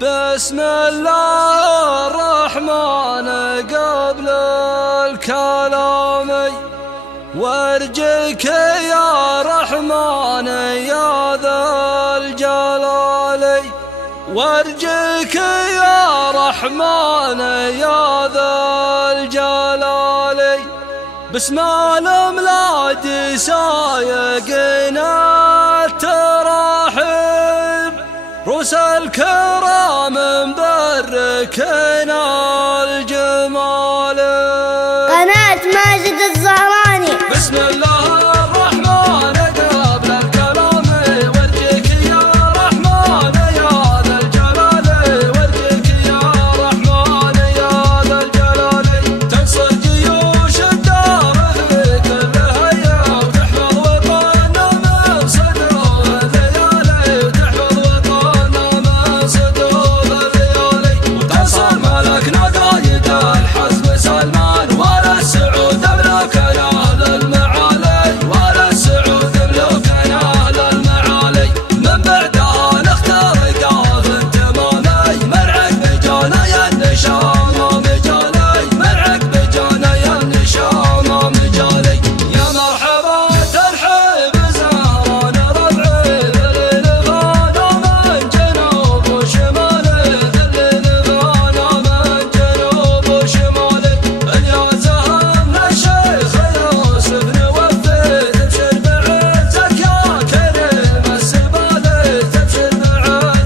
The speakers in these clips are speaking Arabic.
بسم الله الرحمن قبل الكلام، وارجك يا رحمن يا ذا الجلال، وارجك يا رحمن يا ذا الجلال. باسم الأملاك سايقنا التراحب، رؤوس الكرام مبركنا الجمال. قناة ماجد الزهراني. بسم الله الرحمن قبل الكلام، وارجك يا رحمن يا ذا الجلال، وارجك يا رحمن يا ذا الجلال. تنصر جيوش الدار في كل هيا، وتحفظ وطننا من صدور الليالي، وتحفظ وطننا من صدور الليالي. وتنصر ملكنا قايد الحزب سلمان، ولا السعود ملكنا للمعالي، ولا السعود ملكنا للمعالي. من بعدها نختار قاف تمامي، مرعك بجاني النشام مجالي، مرعك بجاني النشام مجالي. يا مرحبا ترحب زهران ربعي، ذليل فانا من جنوب وشمالي، ذليل فانا من جنوب وشمالي. يا زهرنا الشيخ يوسف نوفي، تبشر بعزك يا كريم السبالي، تبشر بعزك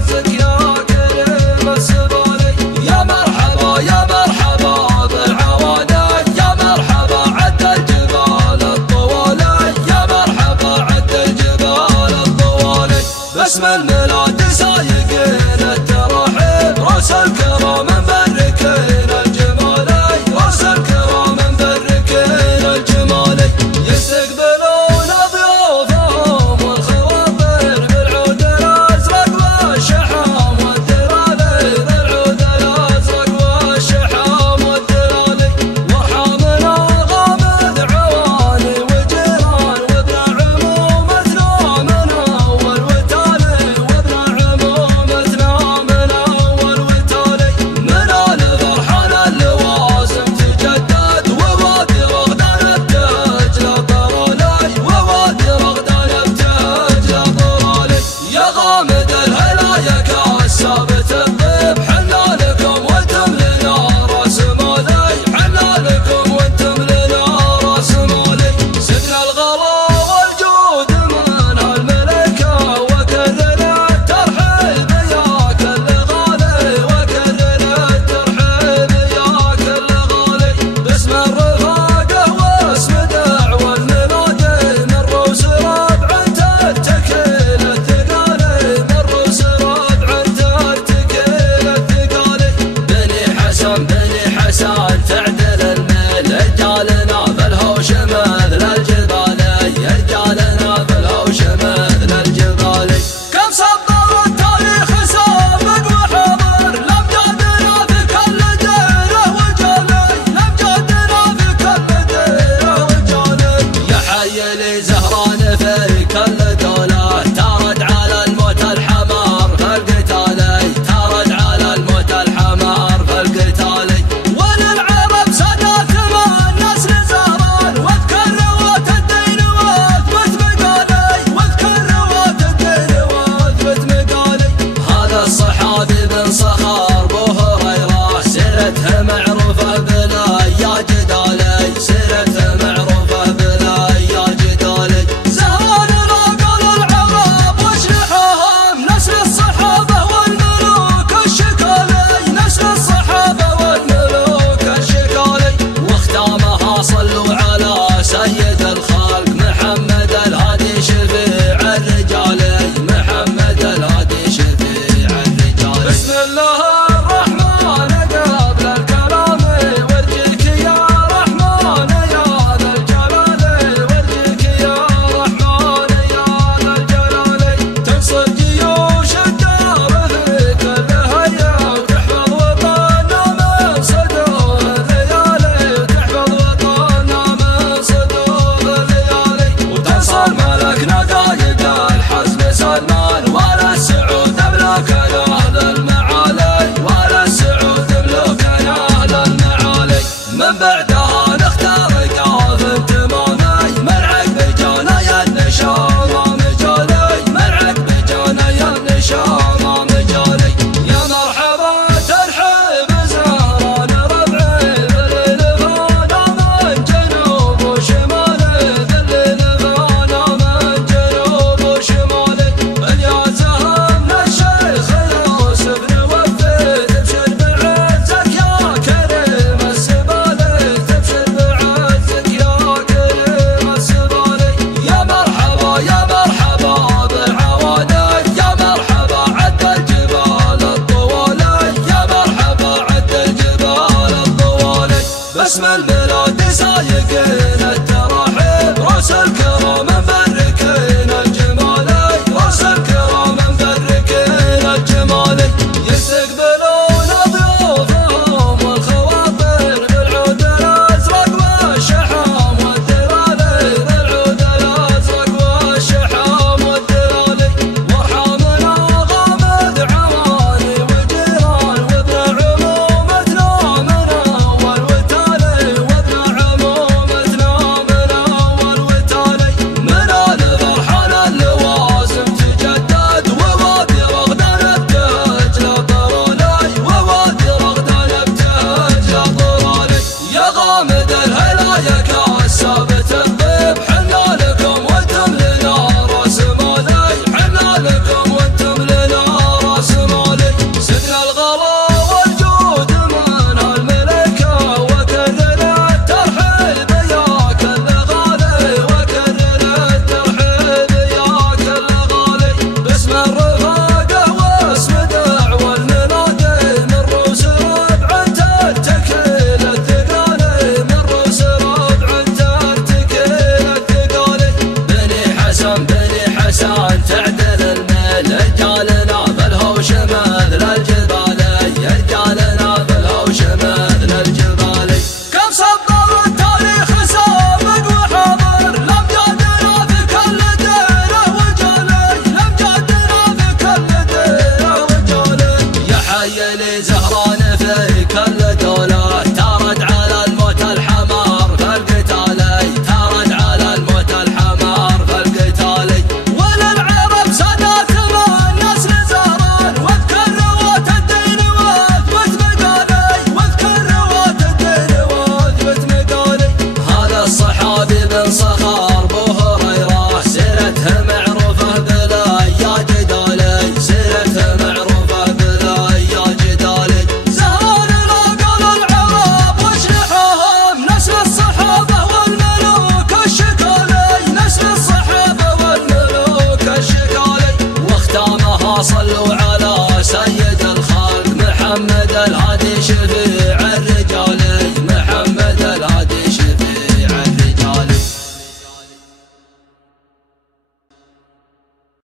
باسم الميلاد سايقين التراحيب، راس الكرام مبركين الجمالي، راس الكرام مبركين الجمالي. يستقبلون ضيوفهم والخواطر بالعود الازرق والشحام والدلالي، بالعود الازرق والشحام والدلالي. وارحامنا غامد عماني وجيران وابن عمومتنا من اول وتالي، وابن عمومتنا من اول وتالي. من الفرحان اللوازم تجدد، ووادي رغدان ابتهج لطرالي، ووادي رغدان ابتهج لطرالي. يا غامد الهلايا كالثابت الطيب، حنا لكم وانتم لنا راس مالي، حنا لكم وانتم لنا راس مالي. سقنا الغلا والجود من الملكة، وكرر الترحيب يا كل غالي، وكرر الترحيب يا كل غالي. باسم الرفاقة واسم دعوى المنادي، من روس ربع ترتكل الثقالي، من روس ربع ترتكل الثقالي. بني حسن بني حسن تعدل الميل، رجالنا بالهوش مثل الجبالي، رجالنا بالهوش مثل الجبالي. كم سطر التاريخ سابق وحاضر، لأمجادنا في كل ديره وجالي، لأمجادنا في كل ديره وجالي. يا حي لي زهران في كل دولة، تارد على الموت الحمار في القتالي، تارد على الموت الحمار في القتالي. وللعرب سادات من نسل زهران، واذكر روات الدين واثبت مقالي، واذكر روات الدين واثبت مقالي. هذا الصحابي بن صخر بو هريرة، سيرته معروفة بلا يا جدالي، سيرته معروفة بلا يا جدالي. زهران لاقى العرب وشرحهم، نسل الصحابة والملوك الشكالي، نسل الصحابة والملوك الشكالي. واختامها صلوا على سيد الخلق محمد الهادي.